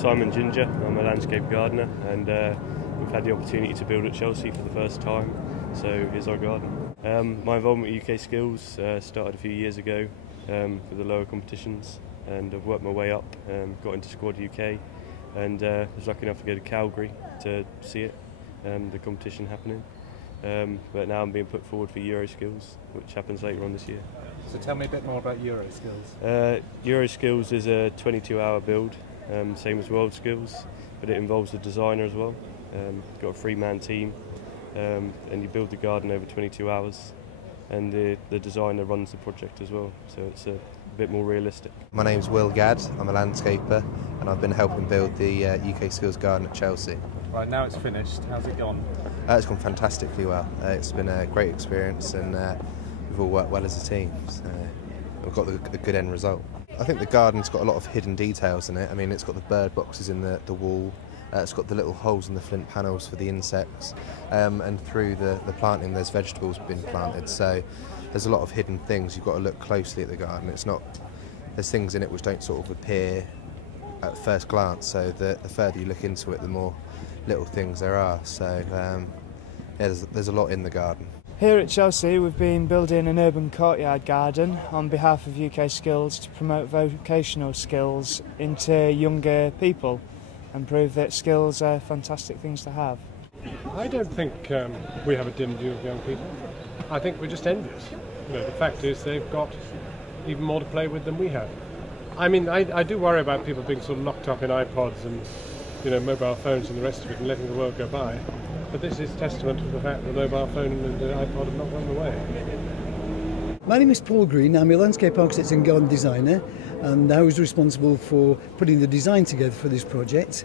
Simon Ginger. I'm a landscape gardener, and we've had the opportunity to build at Chelsea for the first time, so here's our garden. My involvement with UK Skills started a few years ago with the lower competitions, and I've worked my way up, got into Squad UK, and was lucky enough to go to Calgary to see it, the competition happening. But now I'm being put forward for Euro Skills, which happens later on this year. So tell me a bit more about Euro Skills. Euro Skills is a 22-hour build, same as World Skills, but it involves a designer as well. Got a 3-man team, and you build the garden over 22 hours, and the designer runs the project as well, so it's a bit more realistic. My name's Will Gadd, I'm a landscaper, and I've been helping build the UK Skills garden at Chelsea. Right, now it's finished, how's it gone? It's gone fantastically well. It's been a great experience, and we've all worked well as a team, so we've got a good end result. I think the garden's got a lot of hidden details in it. I mean, it's got the bird boxes in the wall, it's got the little holes in the flint panels for the insects, and through the planting there's vegetables been planted, so there's a lot of hidden things. You've got to look closely at the garden. There's things in it which don't sort of appear at first glance, so the further you look into it, the more little things there are, so yeah, there's a lot in the garden. Here at Chelsea we've been building an urban courtyard garden on behalf of UK Skills to promote vocational skills into younger people and prove that skills are fantastic things to have. I don't think we have a dim view of young people. I think we're just envious. You know, the fact is they've got even more to play with than we have. I mean, I do worry about people being sort of locked up in iPods and, you know, mobile phones and the rest of it and letting the world go by. But this is testament to the fact that the mobile phone and the iPod have not run away. My name is Paul Green. I'm a landscape architect and garden designer, and I was responsible for putting the design together for this project,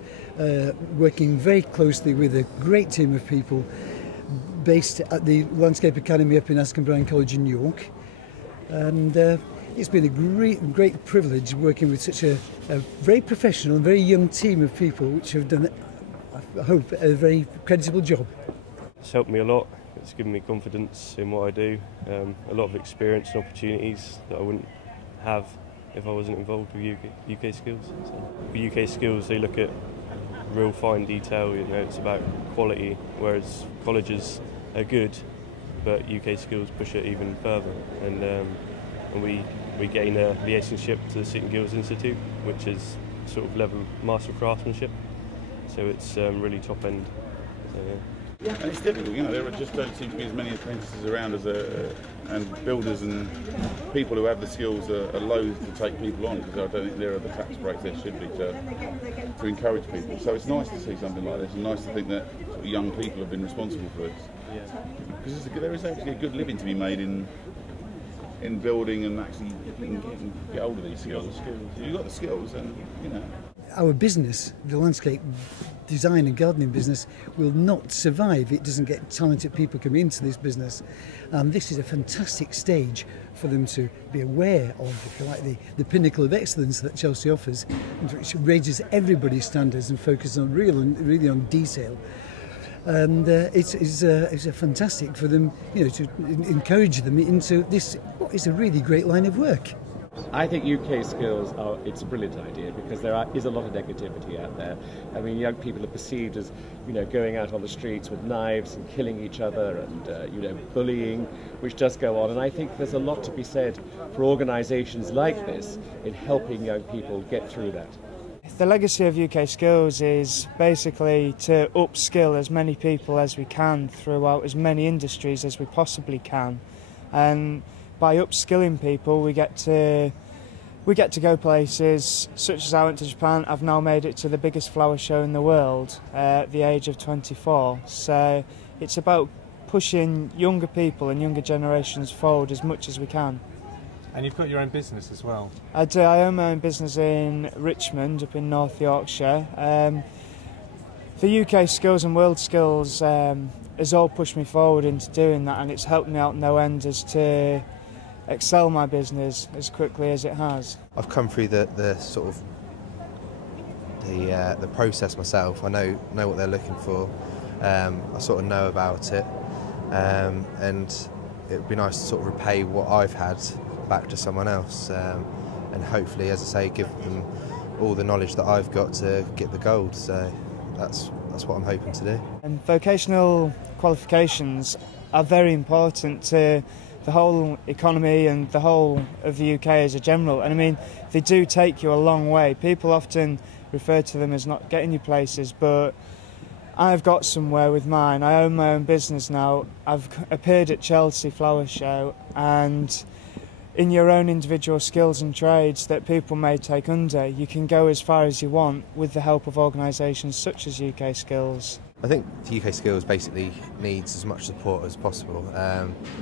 working very closely with a great team of people based at the Landscape Academy up in Askham College in York. And it's been a great privilege working with such a very professional and very young team of people which have done, I hope, a very creditable job. It's helped me a lot. It's given me confidence in what I do, a lot of experience and opportunities that I wouldn't have if I wasn't involved with UK Skills. So, with UK Skills, they look at real fine detail. You know, it's about quality, whereas colleges are good, but UK Skills push it even further. And we gain a liaisonship to the Sitting Guilds Institute, which is sort of level Master of Craftsmanship. So it's really top end. So, yeah. And it's difficult, you know, there just don't seem to be as many apprentices around and builders and people who have the skills are loath to take people on, because I don't think there are the tax breaks there should be to encourage people. So it's nice to see something like this, and nice to think that sort of young people have been responsible for this. Because there is actually a good living to be made in building and actually get hold of these skills. You've got the skills, and you know. Our business, the landscape design and gardening business, will not survive if it doesn't get talented people coming into this business. This is a fantastic stage for them to be aware of, if you like, the pinnacle of excellence that Chelsea offers, which raises everybody's standards and focuses on really on detail. And it's fantastic for them, you know, to encourage them into this, what is a really great line of work. I think UK Skills it's a brilliant idea, because there is a lot of negativity out there. I mean, young people are perceived as, you know, going out on the streets with knives and killing each other and, you know, bullying, which does go on. And I think there's a lot to be said for organisations like this in helping young people get through that. The legacy of UK Skills is basically to upskill as many people as we can throughout as many industries as we possibly can. And by upskilling people, we get to go places such as I went to Japan. I've now made it to the biggest flower show in the world at the age of 24. So it's about pushing younger people and younger generations forward as much as we can. And you've got your own business as well. I do. I own my own business in Richmond, up in North Yorkshire. The UK Skills and World Skills has all pushed me forward into doing that, and it's helped me out no end as to excel my business as quickly as it has. I've come through the sort of the process myself. I know what they're looking for. I sort of know about it, and it would be nice to sort of repay what I've had back to someone else, and hopefully, as I say, give them all the knowledge that I've got to get the gold. So that's what I'm hoping to do. And vocational qualifications are very important to the whole economy and the whole of the UK as a general. And I mean, they do take you a long way. People often refer to them as not getting you places, but I've got somewhere with mine. I own my own business now. I've appeared at Chelsea Flower Show, and in your own individual skills and trades that people may take under, you can go as far as you want with the help of organisations such as UK Skills. I think the UK Skills basically needs as much support as possible.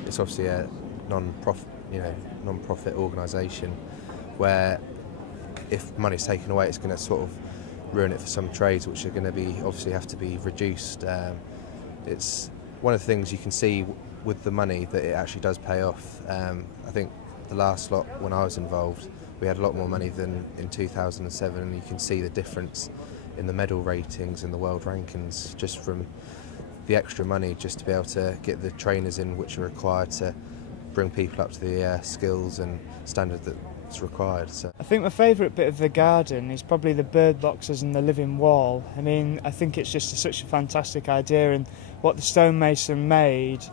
It's obviously a non-profit organisation where if money's taken away, it's going to sort of ruin it for some trades, which are going to be obviously have to be reduced. It's one of the things you can see with the money that it actually does pay off. I think the last lot when I was involved, we had a lot more money than in 2007, and you can see the difference in the medal ratings and the world rankings just from the extra money just to be able to get the trainers in which are required to bring people up to the skills and standard that's required. So I think my favourite bit of the garden is probably the bird boxes and the living wall. I mean, I think it's just such a fantastic idea, and what the stonemason made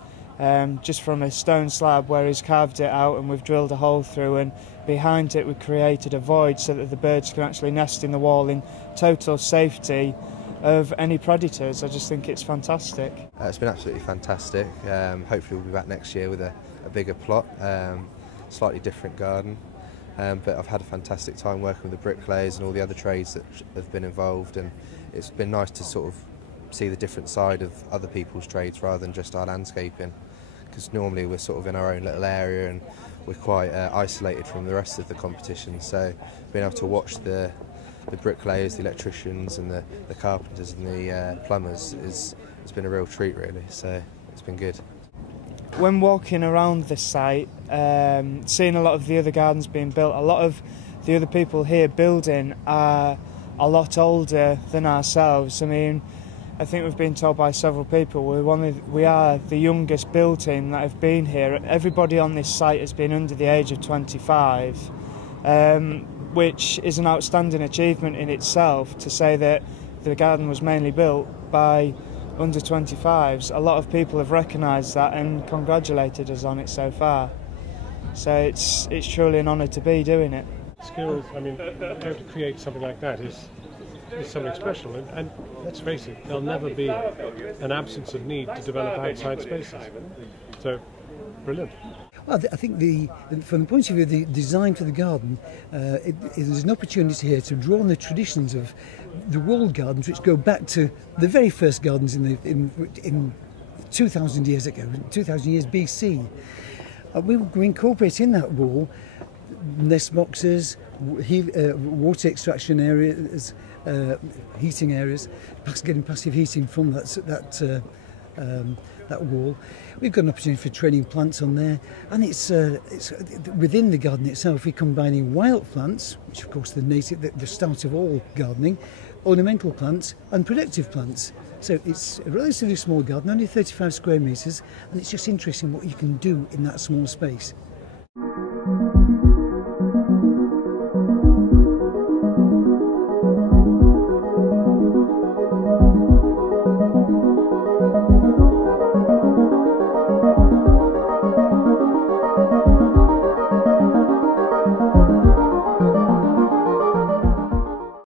just from a stone slab where he's carved it out and we've drilled a hole through, and behind it we created a void so that the birds can actually nest in the wall in total safety of any predators. I just think it's fantastic. It's been absolutely fantastic. Hopefully we'll be back next year with a bigger plot, slightly different garden. But I've had a fantastic time working with the bricklayers and all the other trades that have been involved, and it's been nice to sort of see the different side of other people's trades rather than just our landscaping, because normally we're sort of in our own little area and we're quite isolated from the rest of the competition. So being able to watch the bricklayers, the electricians and the carpenters and the plumbers it's been a real treat really, so it's been good. When walking around the site, seeing a lot of the other gardens being built, a lot of the other people here building are a lot older than ourselves. I mean, I think we've been told by several people we are the youngest build team that have been here. Everybody on this site has been under the age of 25, which is an outstanding achievement in itself, to say that the garden was mainly built by under 25s. A lot of people have recognised that and congratulated us on it so far. So it's truly an honour to be doing it. Skills, I mean, how to create something like that is something special, and let's face it, there'll never be an absence of need to develop outside spaces. So, brilliant. Well, I think from the point of view of the design for the garden, there's an opportunity here to draw on the traditions of the walled gardens, which go back to the very first gardens in 2,000 years ago, 2,000 years BC. We incorporate in that wall nest boxes, water extraction areas, heating areas, getting passive heating from that wall. We've got an opportunity for training plants on there, and it's within the garden itself we're combining wild plants, which of course the start of all gardening, ornamental plants and productive plants. So it's a relatively small garden, only 35 square metres, and it's just interesting what you can do in that small space.